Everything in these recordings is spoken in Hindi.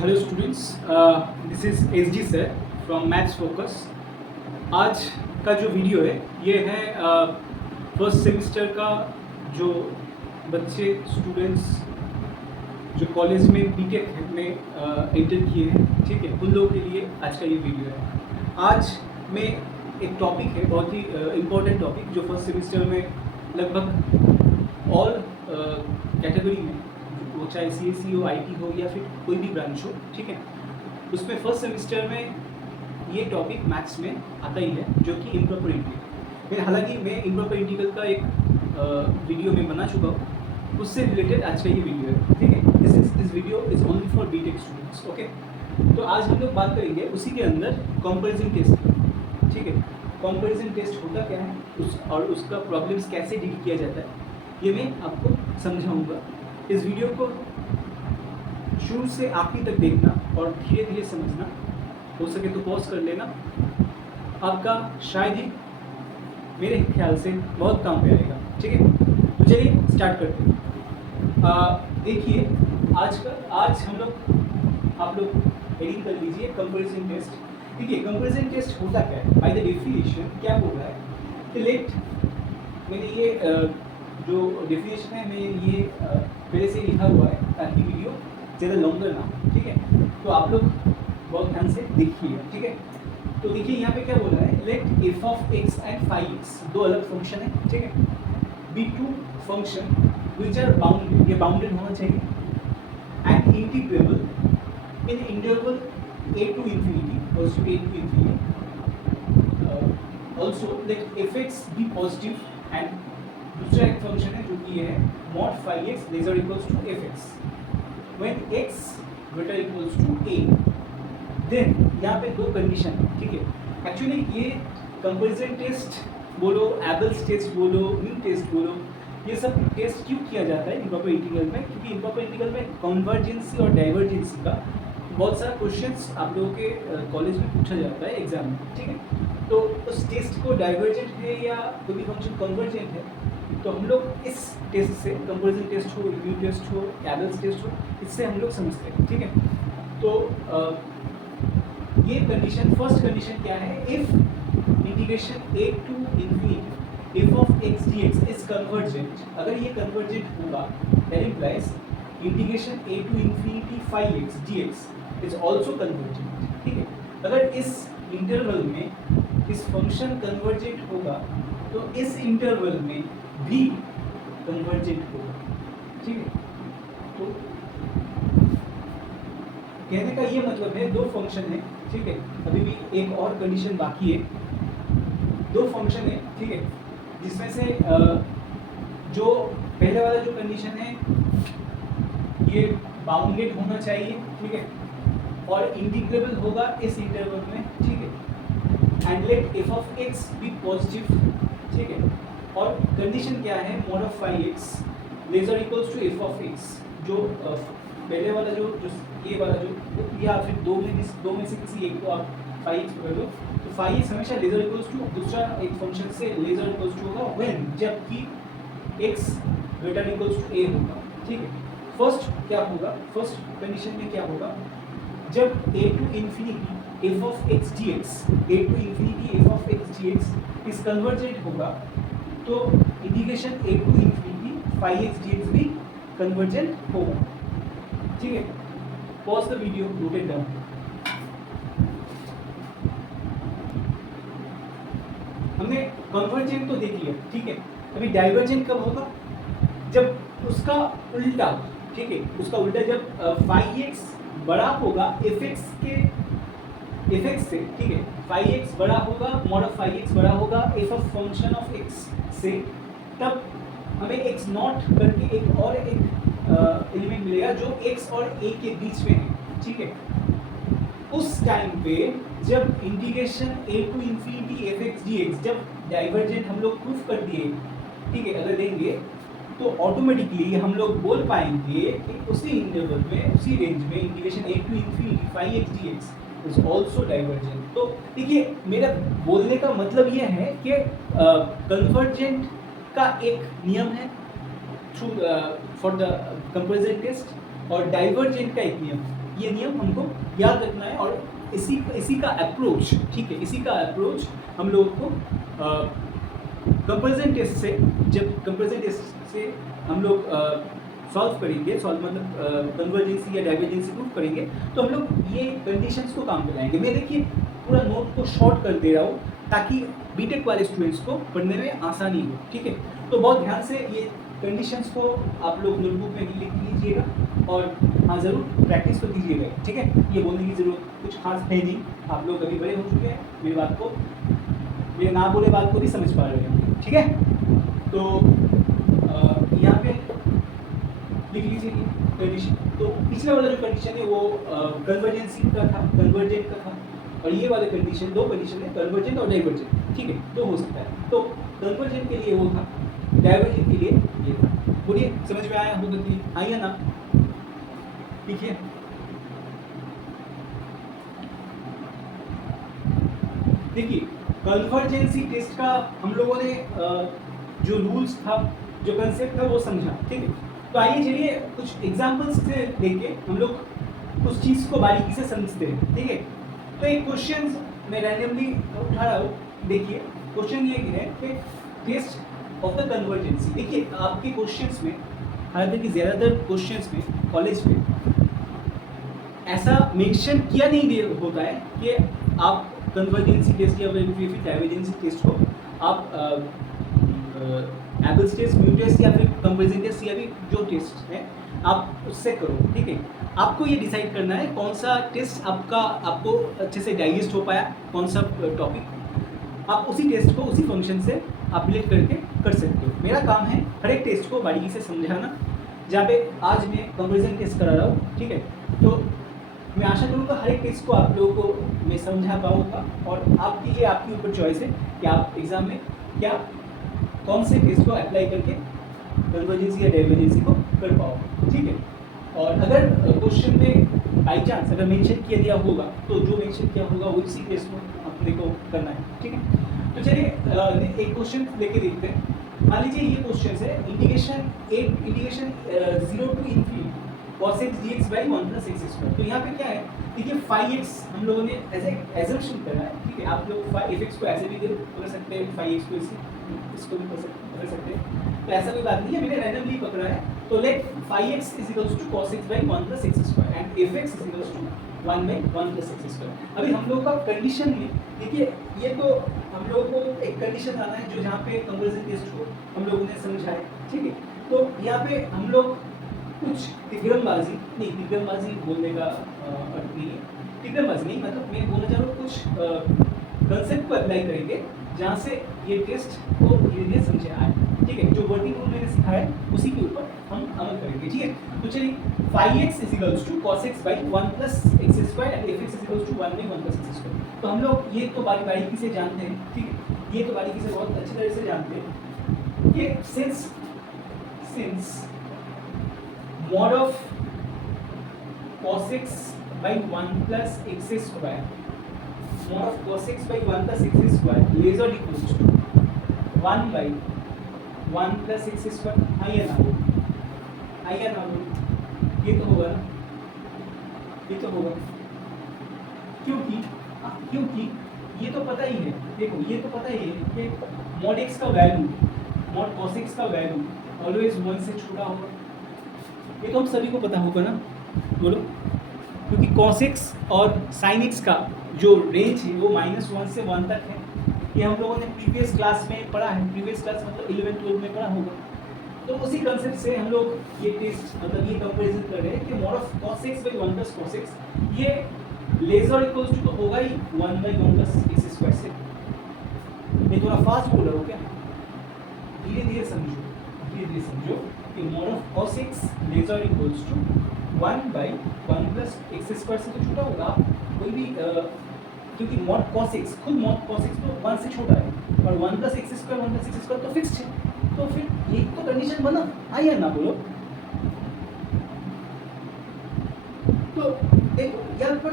Hello students, this is S D sir from maths focus. आज का जो वीडियो है ये है फर्स्ट सेमिस्टर का जो बच्चे स्टूडेंट्स जो कॉलेज में बीटेक में एंटर किए हैं, ठीक है, उन लोगों के लिए आज का ये वीडियो है। आज में एक टॉपिक है, बहुत ही इम्पोर्टेंट टॉपिक, जो फर्स्ट सेमिस्टर में लगभग ऑल कैटेगरी में, वो चाहे सी एस सी हो, आई टी हो या फिर कोई भी ब्रांच हो, ठीक है, उसमें फर्स्ट सेमिस्टर में ये टॉपिक मैथ्स में आता ही है, जो कि इम्प्रॉपर इंटीग्रल। हालांकि मैं इम्प्रॉपर इंटीग्रल का एक वीडियो में बना चुका हूँ, उससे रिलेटेड आज का ये वीडियो है, ठीक है। This video is only for BTech students, okay. तो आज हम लोग बात करेंगे उसी के अंदर कंपैरिजन टेस्ट की, ठीक है। कंपैरिजन टेस्ट होता क्या है और उसका प्रॉब्लम्स कैसे डील किया जाता है, ये मैं आपको समझाऊंगा। इस वीडियो को शुरू से आखिर तक देखना और धीरे धीरे समझना, हो सके तो पॉज कर लेना, आपका शायद ही मेरे ख्याल से बहुत काम पे आएगा, ठीक है। तो चलिए स्टार्ट करते हैं। देखिए, आज हम लोग, आप लोग एडिट कर लीजिए कंपैरिजन टेस्ट। देखिए, कंपैरिजन टेस्ट होता क्या है, बाय द डेफिनेशन क्या बोल रहा है कि लेट, मैंने ये जो डेफिनेशन है मैं ये पहले से लिखा हुआ है ताकि वीडियो ज़्यादा लॉन्गर ना हो, ठीक है। तो आप लोग बहुत ध्यान से देखिए, ठीक है। तो देखिए यहाँ पे क्या बोल रहा है, let f of x and five x, दो अलग फंक्शन है, ठीक है, be two function which are bounded, ये बाउंडेड होना चाहिए, and integrable in interval a to infinity, also a to infinity, also let fx be positive, and दूसरा एक फंक्शन है जो कि ये है mod phi x lesser equals to fx when x greater equals to a, then यहाँ पे दो कंडीशन है, ठीक है। एक्चुअली ये कंपैरिजन टेस्ट बोलो, एबल्स टेस्ट बोलो, मीन टेस्ट बोलो, ये सब टेस्ट क्यों किया जाता है इम्प्रॉपर इंटीग्रल में, क्योंकि इम्प्रॉपर इंटीग्रल में कन्वर्जेंसी और डाइवर्जेंसी का बहुत सारा क्वेश्चंस आप लोगों के कॉलेज में पूछा जाता है एग्जाम में, ठीक है। तो उस टेस्ट को डाइवर्जेंट है या कोई भी फंक्शन कन्वर्जेंट है, तो हम लोग इस टेस्ट से, कंपैरिजन टेस्ट हो, रिव्यू टेस्ट हो, एबल्स टेस्ट हो, इससे हम लोग समझते हैं, ठीक है। तो ये कंडीशन, फर्स्ट कंडीशन क्या है, if integration a to infinity f of x dx is convergent, अगर ये कन्वर्जेंट होगा that implies integration a to infinity 5x dx is also convergent, ठीक है। अगर इस इंटरवल में इस फंक्शन कन्वर्जेंट होगा तो इस इंटरवल में भी कन्वर्जेंट होगा, ठीक है। तो कहने का ये मतलब है, दो फंक्शन है, ठीक है, अभी भी एक और कंडीशन बाकी है, दो फंक्शन है, ठीक है, जिसमें से जो पहले वाला जो कंडीशन है ये बाउंडेड होना चाहिए, ठीक है, और इंटीग्रेबल होगा इस इंटरवल में, ठीक है, and let f of x be positive, ठीक है। और कंडीशन क्या है, mod of phi x lesser equals to f of x, जो पहले वाला जो ये वाला जो, या फिर दो में से किसी एक को आप फाई एक्स पकड़ लो, तो फाई एक्स हमेशा लेजर इक्वल्स टू दूसरा एक फंक्शन से लेजर इक्वल्स टू होगा व्हेन, जबकि एक्स ग्रेटर इक्वल्स टू ए होगा, ठीक है। फर्स्ट क्या होगा, फर्स्ट कंडीशन में क्या होगा, जब a to infinity f of x dx, a to infinity f of x dx is convergent होगा, तो integration a to infinity phi x dx भी कन्वर्जेंट होगा, ठीक है। Pause the video, note it down. हमने कन्वर्जेंट तो देख लिया, ठीक है। अभी डाइवर्जेंट कब होगा, जब उसका उल्टा, ठीक है, उसका उल्टा जब phi x बड़ा होगा fx के, fx से, ठीक है, phi x बड़ा होगा, mod ऑफ phi x बड़ा होगा f of function of x से, तब हमें x नॉट करके एक और एक एलिमेंट मिलेगा जो x और a के बीच में है, ठीक है। उस टाइम पे जब integration a to infinity fx dx जब डाइवर्जेंट हम लोग प्रूफ कर दिए, ठीक है, अगर देंगे तो ऑटोमेटिकली हम लोग बोल पाएंगे कि उसी इंटरवल में, उसी रेंज में integration a to infinity phi x dx is also divergent. तो देखिए, मेरा बोलने का मतलब ये है कि कन्वर्जेंट का एक नियम है through for the comparison test, और डाइवर्जेंट का एक नियम ये नियम हमको याद रखना है और इसी का अप्रोच, ठीक है, इसी का अप्रोच हम लोगों को कंपैरिजन टेस्ट से, जब कंपैरिजन टेस्ट से हम लोग सॉल्व करेंगे, सॉल्व मतलब कन्वर्जेंसी या डाइवर्जेंसी प्रूफ करेंगे, तो हम लोग ये कंडीशंस को काम पे लाएंगे। मैं देखिए पूरा नोट को शॉर्ट कर दे रहा हूँ ताकि बीटेक वाले स्टूडेंट्स को पढ़ने में आसानी हो, ठीक है। तो बहुत ध्यान से ये कंडीशंस को आप लोग नोटबुक में लिख लीजिएगा और हाँ ज़रूर प्रैक्टिस तो कीजिएगा, ठीक है। ये बोलने की ज़रूरत कुछ खास है नहीं, आप लोग अभी बड़े हो चुके हैं, मेरी बात को, मेरे ना बोले बात को भी समझ पा रहे हैं, ठीक है। तो यहाँ पे लिख लीजिए कंडीशन। तो पिछला वाला जो कंडीशन है वो कन्वर्जेंसी का था, कन्वर्जेंट का था, और ये वाले कंडीशन, दो कंडीशन है, कन्वर्जेंट और डाइवर्जेंट, ठीक है, तो हो सकता है। तो कन्वर्जेंट के लिए वो था, डाइवर्जेंट के लिए ये था। बोलिए समझ में आया होगा कि आइए ना, ठीक है। देखिए कन्वर्जेंसी टेस्ट का हम लोगों ने जो रूल्स था, जो कंसेप्ट था वो समझा, ठीक है। तो आइए चलिए कुछ एग्जांपल्स से लेके हम लोग उस चीज़ को बारीकी से समझते हैं, ठीक है। तो एक क्वेश्चन मैं रैंडमली उठा रहा हूँ, देखिए क्वेश्चन ये है कि टेस्ट ऑफ द कन्वर्जेंसी। देखिए आपके क्वेश्चंस में, हालांकि कि ज़्यादातर क्वेश्चंस में कॉलेज में ऐसा मेंशन किया नहीं होता है कि आप कन्वर्जेंसी टेस्ट या फिर डाइवर्जेंसी टेस्ट को आप एबल्स टेस्ट, म्यू टेस्ट या फिर कंपैरिजन टेस्ट या भी जो टेस्ट है आप उससे करो, ठीक है। आपको ये डिसाइड करना है कौन सा टेस्ट आपको अच्छे से डाइजेस्ट हो पाया, कौन सा टॉपिक, आप उसी टेस्ट को उसी फंक्शन से आप रिलेट करके कर सकते हो। मेरा काम है हर एक टेस्ट को बारीकी से समझाना, जहाँ पे आज मैं कंपैरिजन टेस्ट करा रहा हूँ, ठीक है। तो मैं आशा करूँगा हर एक टेस्ट को आप लोगों को मैं समझा पाऊँगा, और आपके लिए आपके ऊपर चॉइस है कि आप एग्ज़ाम में क्या कौन से टेस्ट को अप्लाई करके कन्वर्जेंसी या डाइवर्जेंसी को कर पाओगे, ठीक है। और अगर क्वेश्चन में बाई चांस अगर मेंशन किया दिया होगा तो जो मेंशन किया होगा वो इसी टेस्ट में अपने को करना है, ठीक है। तो चलिए एक क्वेश्चन लेके देखते हैं। मान लीजिए ये क्वेश्चन है integration 0 to infinity cos x dx by 1 plus x square. तो यहाँ पे क्या है, देखिए 5x हम लोगों ने ऐसे एजम्पशन करा है, ठीक है। आप लोग 5f को ऐसे भी कर सकते हैं, 5x को इसको भी कर सकते हैं, तो ऐसा कोई बात नहीं है, मैंने रैंडमली पकड़ा है। तो let 5x is equals to cos x by 1 plus x square and fx is equals to 1 by 1 plus x square. अभी हम लोग का कंडीशन में देखिए, ये तो हम लोगों को एक कंडीशन आना है जो जहाँ पे कंपैरिजन टेस्ट को हम लोगों ने समझा है, ठीक है। तो यहाँ पे हम लोग कुछ तिग्रमबाजी बोलने का अर्थ नहीं है, तिग्रमबाजी नहीं, मतलब मैं बोलना चाह रहा हूँ कुछ कंसेप्ट को अप्लाई करेंगे जहाँ से ये टेस्ट को धीरे धीरे समझे आए, ठीक है। जो वर्किंग रूल मैंने सिखाया है उसी के ऊपर हम अमल करेंगे, ठीक है। तो चलिए 5x is equals to cos x by 1 plus x square and fx is equals to 1 by 1 plus x square. तो हम लोग ये तो बारीकी से जानते हैं, ठीक है, ये तो बारीकी से बहुत अच्छी तरह से जानते हैं कि since mod of cos x by 1 plus x square, mod of cos x by 1 plus x square less or equals to 1 by 1 plus x square। आइए ना बोलो, ये तो होगा ना, ये तो होगा, क्योंकि ये तो पता ही है, देखो ये तो पता ही है कि mod x का वैल्यू, mod cos x का वैल्यू ऑलवेज 1 से छोटा होगा, ये तो हम सभी को पता होगा ना, बोलो। क्योंकि cos x और sin x का जो रेंज है वो -1 से 1 तक है, ये हम लोगों ने प्रीवियस क्लास में पढ़ा है, प्रीवियस क्लास मतलब 11-12 में पढ़ा होगा। तो उसी कंसेप्ट से हम लोग ये टेस्ट मतलब ये कंपैरिजन कर रहे हैं कि mod of cos x by 1 plus cos x ये लेस और इक्वल्स टू तो होगा ही 1 by 1 plus x स्क्वायर से। मैं थोड़ा फास्ट बोल रहा हूँ क्या, धीरे धीरे समझो कि mod of cos x less और equals to 1 by 1 plus x square से तो छोटा होगा कोई भी, क्योंकि mod cos x खुद mod cos x तो 1 से छोटा है और 1 plus x square 1 plus x square तो फिक्स्ड है, तो फिर ये तो कंडीशन बना, आइए ना बोलो। तो देखो यहाँ पर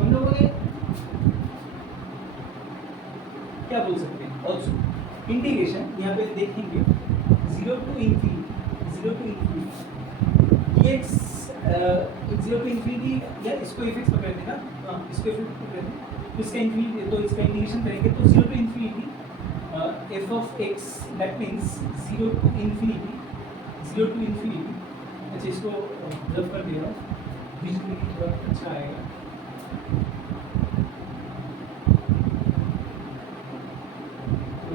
हम लोगों ने क्या बोल सकते हैं, ऑल्सो इंटीग्रेशन यहाँ पे देखेंगे 0 to infinity dx 0 to infinity या इसको एफ एक्स पकड़ देना, हाँ इसको एफ एक्स पकड़ देना, तो इसका इन्फिनिटी, तो इसका इंटीग्रेशन करेंगे तो 0 to infinity f of x, that means 0 to infinity. अच्छा इसको रफ कर दे रहा हूँ विजुअली थोड़ा अच्छा आएगा। तो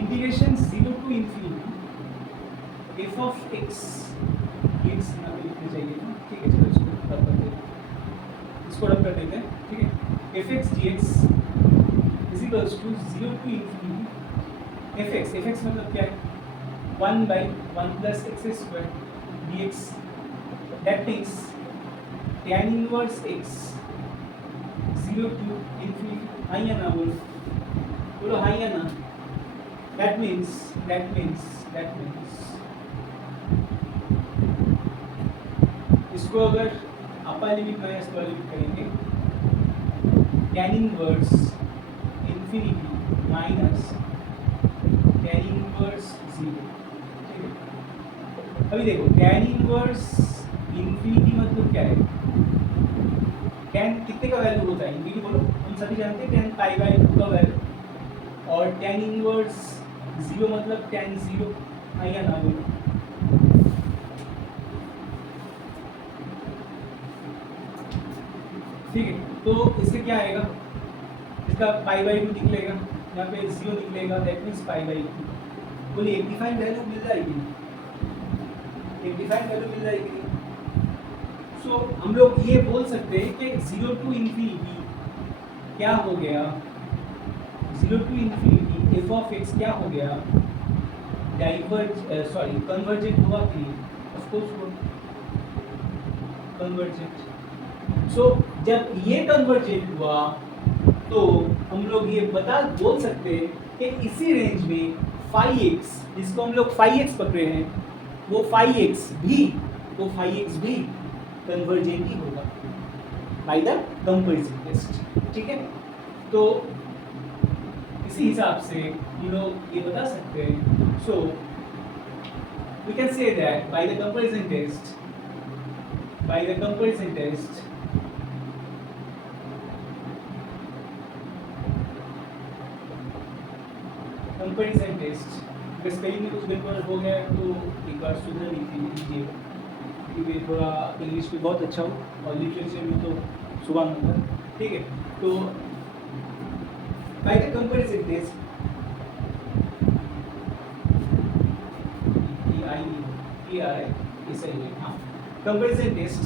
integration 0 to infinity f of x, x यहाँ पे लिखना चाहिए ना, ठीक है चलो इसको रफ कर देते हैं, इसको रफ कर देते हैं, ठीक है। F x d x is equals to 0 to infinity f x मतलब क्या है 1/1 plus x square dx, that means tan inverse x 0 to infinity, high है ना बोलो हाई है ना, that means इसको अगर upper limit minus lower limit करेंगे tan inverse infinity minus tan inverse 0। अभी देखो tan इनवर्स इन्फिनिटी मतलब क्या है, tan कितने का वैल्यू होता है इन्फिनिटी बोलो, हम सभी जानते हैं tan π/2 का वैल्यू, और tan इनवर्स 0 मतलब tan 0, आया ना बोलो। ठीक है, तो इससे क्या आएगा, इसका π/2 निकलेगा, यहाँ पे 0 निकलेगा, दैट मीन्स π/2। बोलिए एक डिफाइंड वैल्यू मिल जाएगी, एक डिफाइंड वैल्यू मिल जाएगी। सो हम लोग ये बोल सकते हैं कि 0 टू इन्फिनिटी क्या हो गया, 0 to infinity f of x क्या हो गया, कन्वर्जेंट हुआ कि ऑफ कोर्स वो कन्वर्जेंट। सो जब ये कन्वर्जेंट हुआ तो हम लोग ये बोल सकते हैं कि इसी रेंज में फाई एक्स, जिसको हम लोग फाई एक्स पकड़े हैं, वो फाई एक्स भी कन्वर्जेंट ही होगा बाय द कंपैरिजन टेस्ट। ठीक है, तो इसी हिसाब से हम लोग ये बता सकते हैं, so we can say that by the comparison test spelling में कुछ गड़बड़ हो गया तो एक बार सुधर लीजिए, क्योंकि थोड़ा इंग्लिश में बहुत अच्छा हो और लिटरेचर में तो सुबह नंबर। ठीक है, तो by the comparison test comparison test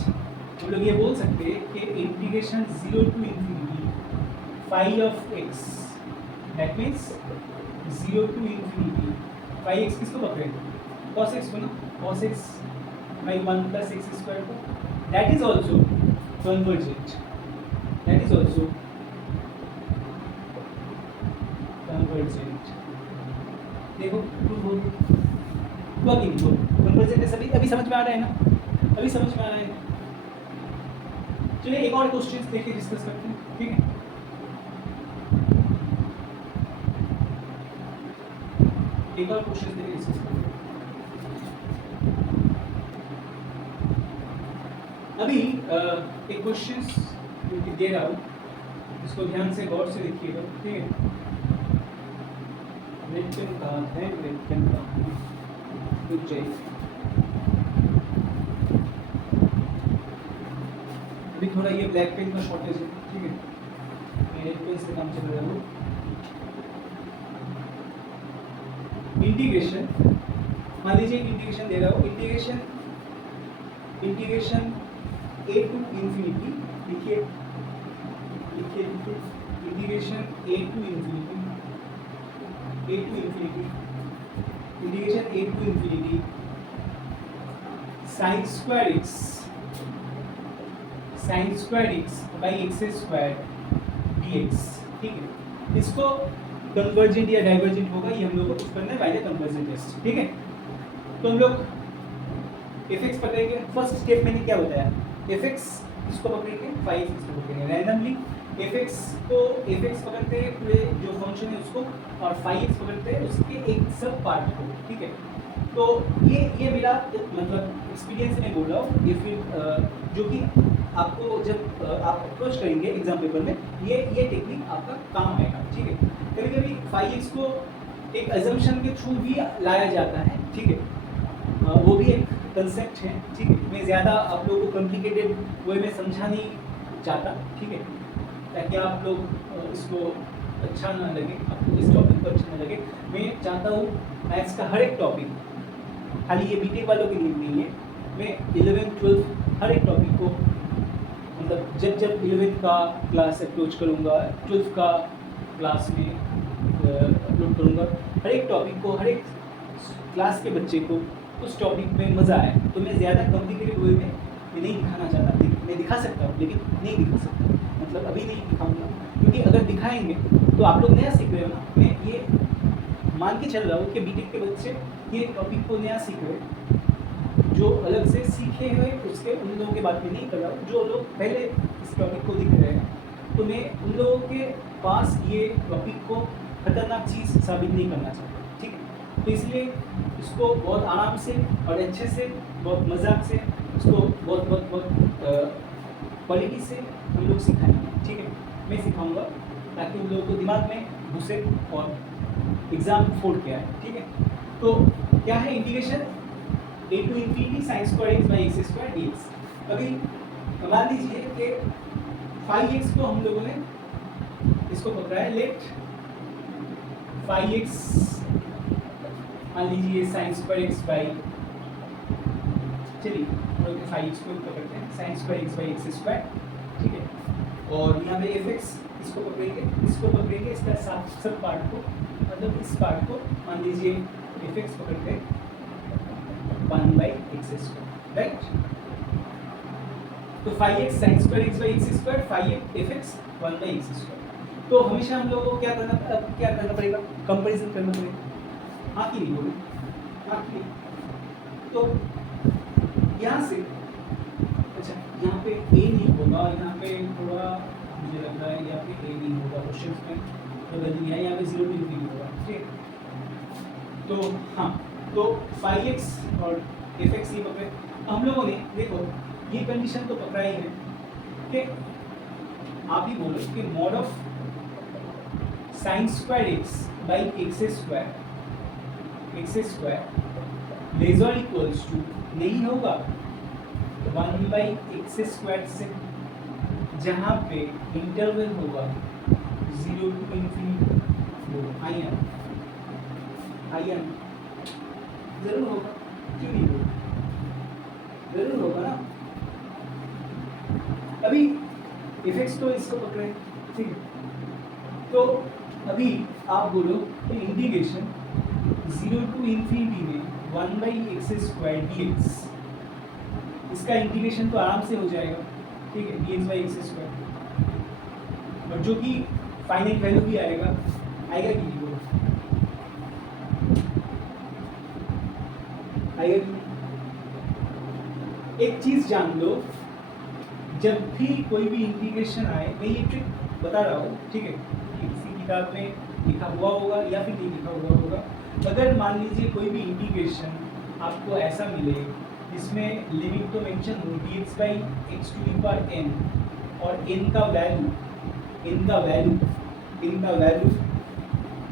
हम लोग ये बोल सकते हैं कि integration 0 to infinity phi of x, that means 0 to infinity phi x किसको पकड़े, cos x को ना, cos x by 1 plus x square को, that is also convergent, देखो प्रूव हो गया कंवर्जेंट है, अभी समझ में आ रहा है ना, अभी समझ में आ रहा है। चलिए एक और क्वेश्चन देखिए, डिस्कस करते हैं। ठीक है, एक और क्वेश्चन देखिए, डिस्कस करते हैं। अभी एक क्वेश्चन दे रहा हूँ, इसको ध्यान से गौर से देखिएगा। ठीक है, रेड पेन कहाँ है, रेड पेन कहाँ है, रुक जाइए, अभी थोड़ा ये ब्लैक पेन का शॉर्टेज है। ठीक है, मैं रेड पेन से काम चल रहा हूँ। इंटीग्रेशन, मान लीजिए इंटीग्रेशन दे रहा हूँ, इंटीग्रेशन a टू इन्फिनिटी, लिखिए integration a to infinity, integration a to infinity sin square x by x square dx। ठीक है, इसको कन्वर्जेंट या डाइवर्जेंट होगा, ये हम लोग को करना है बाय द कंपैरिजन टेस्ट। ठीक है, तो हम लोग fx पकड़ेंगे। फर्स्ट स्टेप मैंने क्या बताया, fx इसको पकड़ेंगे, फाई इसको पकड़ेंगे, रैंडमली एफ एक्स पकड़ते हैं पूरे जो फंक्शन है उसको, और फाई एक्स पकड़ते हैं उसके एक सब पार्ट को, ठीक है। तो ये मेरा मतलब एक्सपीरियंस में बोल रहा हूँ, ये फिर जो कि आपको जब आप अप्रोच करेंगे एग्जाम पेपर में ये टेक्निक आपका काम आएगा, ठीक है। कभी कभी फाई एक्स को एक अजम्पशन के थ्रू भी लाया जाता है, ठीक है। वो भी एक कंसेप्ट है, ठीक है। मैं ज़्यादा आप लोगों को कॉम्प्लिकेटेड वे में समझा नहीं चाहता, ठीक है, ताकि आप लोग इसको अच्छा ना लगे, आपको इस टॉपिक को अच्छा ना लगे। मैं चाहता हूँ मैथ्स का हर एक टॉपिक, खाली ये बीटेक वालों के लिए नहीं है, मैं 11th-12th हर एक टॉपिक को, मतलब जब 11th का क्लास अप्रोच करूँगा, 12th का क्लास में अपलोड करूँगा, हर एक टॉपिक को, हर एक क्लास के बच्चे को उस टॉपिक में मज़ा आए। तो मैं ज़्यादा कॉम्प्लिकेटेड वे में मैं नहीं दिखाना चाहता, मैं दिखा सकता हूँ लेकिन नहीं दिखा सकता, मतलब अभी नहीं दिखाऊंगा, क्योंकि अगर दिखाएंगे तो आप लोग नया सीख रहे हो ना। मैं ये मान के चल रहा हूँ कि बीटेक के बच्चे ये टॉपिक को नया सीख रहे हैं, जो अलग से सीखे हुए उसके उन लोगों के बात में नहीं कर रहा हूँ, जो लोग पहले इस टॉपिक को दिख रहे हैं। तो मैं उन लोगों के पास ये टॉपिक को खतरनाक चीज़ साबित नहीं करना चाहता, ठीक है। तो इसलिए इसको बहुत आराम से और अच्छे से, बहुत मजाक से, उसको बहुत क्वालिटी से हम लोग सिखाएंगे, ठीक है। मैं सिखाऊंगा ताकि उन लोगों को दिमाग में घुसे और एग्ज़ाम फोड़ के आए, ठीक है। तो क्या है integration a to infinity sin square x by x square dx। अभी मान लीजिए कि फाई एक्स को हम लोगों ने इसको पकड़ा है, लेट फाई एक्स मान लीजिए साइन स्क्वायर एक्स बाई, चलिए हम लोग फाई एक्स को पकड़ते हैं sign square x by x square, ठीक है। और यहाँ पे एफ एक्स इसको पकड़ेंगे इसका सब पार्ट को, मतलब इस पार्ट को मान लीजिए एफ एक्स पकड़ते हैं 1 बाई एक्स स्क्वायर, राइट। तो phi x sine square x by x square, phi f x 1 by x square. तो हमेशा हम लोगों को क्या करना पड़ेगा, कंपैरिजन करना पड़ेगा। हाँ कि नहीं बोले, हाँ कि नहीं। तो यहाँ से अच्छा, यहाँ पे ए नहीं होगा, यहाँ पे थोड़ा मुझे लग रहा है यहाँ पे ए नहीं होगा, क्वेश्चन में तो गलती है, यहाँ पे 0 to infinity होगा, ठीक। तो हाँ, तो फाई एक्स और एफ एक्स ये पकड़े हम लोगों ने, देखो ये कंडीशन तो पकड़ा ही है कि आप ही बोलो कि mod of sine square x by x square less और इक्वल्स टू नहीं होगा 1 बाई एक्स स्क्वायर से, जहाँ पे इंटरवल होगा 0 to infinity। आयन जरूर होगा, क्यों नहीं होगा, जरूर होगा ना। अभी इफेक्ट्स तो इसको पकड़े, ठीक है। तो अभी आप बोलो कि इंटीग्रेशन 0 to infinity में 1 बाई एक्स स्क्वायर dx, इसका इंटीग्रेशन तो आराम से हो जाएगा, ठीक है, dx बाई एक्स स्क्वायर, और जो कि फाइनाइट वैल्यू भी आएगा कि नहीं आएगा। एक चीज जान लो, जब भी कोई भी इंटीग्रेशन आए, मैं ये ट्रिक बता रहा हूँ, ठीक है, किसी किताब में लिखा हुआ होगा या फिर नहीं लिखा हुआ होगा। अगर मान लीजिए कोई भी इंटीग्रेशन आपको ऐसा मिले जिसमें लिमिट तो मेंशन हो dx by x to the power n, और n का वैल्यू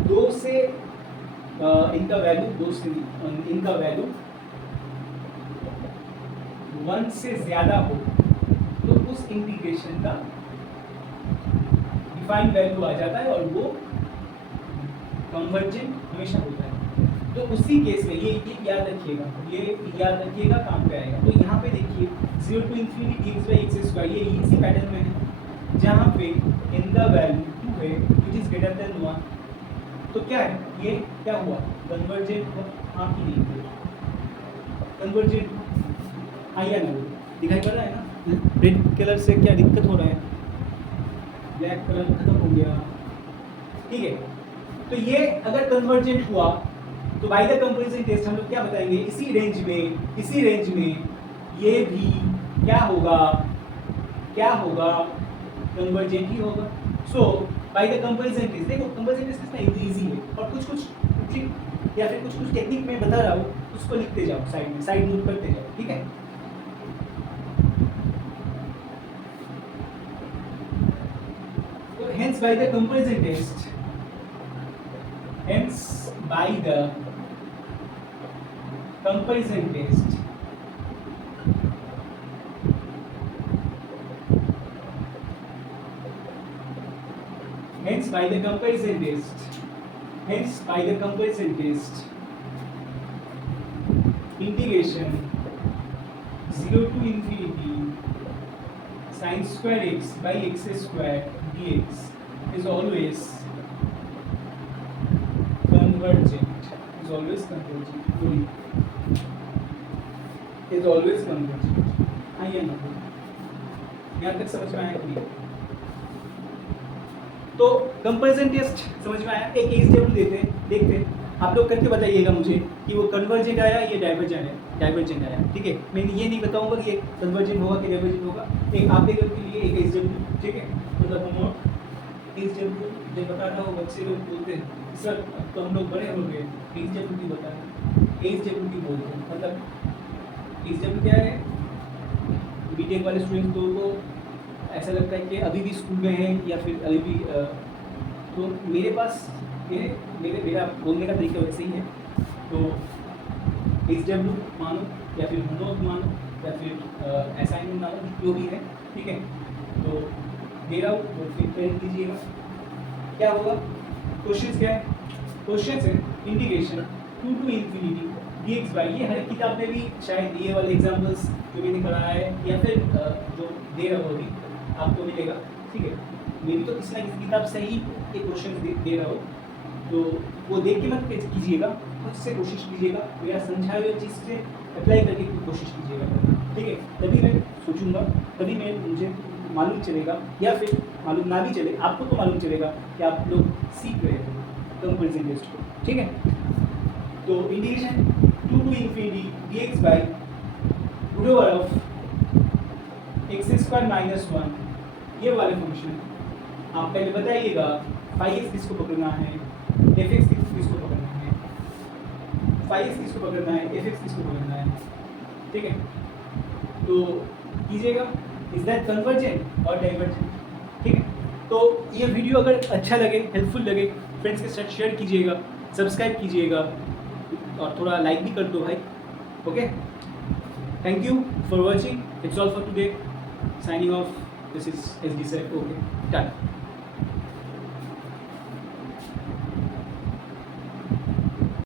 2 से इनका वैल्यू 1 से ज़्यादा हो, तो उस इंटीग्रेशन का डिफाइंड वैल्यू आ जाता है और वो कन्वर्जेंट हमेशा होता है। तो उसी केस में ये याद रखिएगा, काम पे आएगा। तो यहाँ पे देखिए 0 to infinity dx by x square, ये इसी पैटर्न में है, जहाँ पे n का वैल्यू 2 है विच इज ग्रेटर देन 1। तो क्या है, ये क्या हुआ, कन्वर्जेंट हुआ, हाँ कि नहीं, कन्वर्जेंट, हाँ या ना, दिखाई पड़ रहा है ना। रेड कलर से क्या दिक्कत हो रहा है, ब्लैक कलर खत्म हो गया, ठीक है। तो ये अगर कन्वर्जेंट हुआ तो बाय द कंपैरिजन टेस्ट हम लोग क्या बताएंगे, इसी रेंज में ये भी क्या होगा कन्वर्जेंट ही होगा। सो बाय द कंपैरिजन टेस्ट, देखो कंपैरिजन टेस्ट कितना इजी है, और कुछ कुछ ट्रिक या फिर कुछ कुछ टेक्निक मैं बता रहा हूँ, उसको लिखते जाओ साइड में, साइड नोट करते जाओ, ठीक है। तो hence by the comparison test, hence by the comparison test, hence by the comparison test, hence by the comparison test, integration 0 to infinity sin square x by x square dx is always convergent, is always convergent, is always convergent। आइए ना, यहाँ तक समझ में आया क्लियर? तो कंपैरिजन टेस्ट समझ में आया। एक एसडब्ल्यू देखते हैं, आप लोग करके बताइएगा मुझे कि वो कन्वर्जेंट आया या डाइवर्जेंट आया, ठीक है। मैं ये नहीं बताऊंगा कि एक कन्वर्जेंट होगा कि डाइवर्जेंट होगा। एक आप लोगों के लिए एक एसडब्ल्यू, ठीक है, मतलब हम एसडब्ल्यू जब बताना हो बच्चे लोग बोलते हैं सर अब तो हम लोग बड़े हो गए, एसडब्ल्यू की बताना, एसडब्ल्यू की बोलते हैं। मतलब एसडब्ल्यू क्या है, बीटेक वाले स्टूडेंट्स को ऐसा लगता है कि अभी भी स्कूल में हैं या फिर अभी भी तो मेरे पास ये मेरा बोलने का तरीका वैसे ही है। तो एसडब्ल्यू मानो या फिर होमवर्क मानो या फिर असाइनमेंट मानो, जो भी है, ठीक है। तो दे रहा हूँ तो फिर पेन कीजिएगा। क्या होगा, क्वेश्चन क्या है, क्वेश्चन है integration 2 to infinity dx by, ये हर किताब में भी शायद ये वाले एग्जाम्पल्स जो मैंने कराया है या फिर जो दे रहा हूँ अभी आपको मिलेगा, ठीक है। मैं भी तो किसी ना किसी किताब से ही एक क्वेश्चन दे रहा हूँ, तो वो देख के मत कीजिएगा, खुद से कोशिश कीजिएगा, मेरा समझाए हुए चीज़ से अप्लाई करके कोशिश कीजिएगा, ठीक है। तभी मैं सोचूंगा, तभी मुझे मालूम चलेगा, या फिर मालूम ना भी चले आपको तो मालूम चलेगा कि आप लोग सीख रहे थे कंपैरिजन टेस्ट को, ठीक है। तो integration 2 to infinity dx by root over of x square minus 1, ये वाले फंक्शन आप पहले बताइएगा फाई एक्स किसको पकड़ना है, एफ एक्स किसको पकड़ना है, फाई एक्स किसको पकड़ना है, एफ एक्स किसको पकड़ना है, ठीक है। तो कीजिएगा इज दैट कन्वर्जेंट और डाइवर्जेंट, ठीक है। तो ये वीडियो अगर अच्छा लगे, हेल्पफुल लगे, फ्रेंड्स के साथ शेयर कीजिएगा, सब्सक्राइब कीजिएगा और थोड़ा लाइक भी कर दो भाई, okay. Thank you for watching, it's all for today, signing off, this is SD sir, okay, done.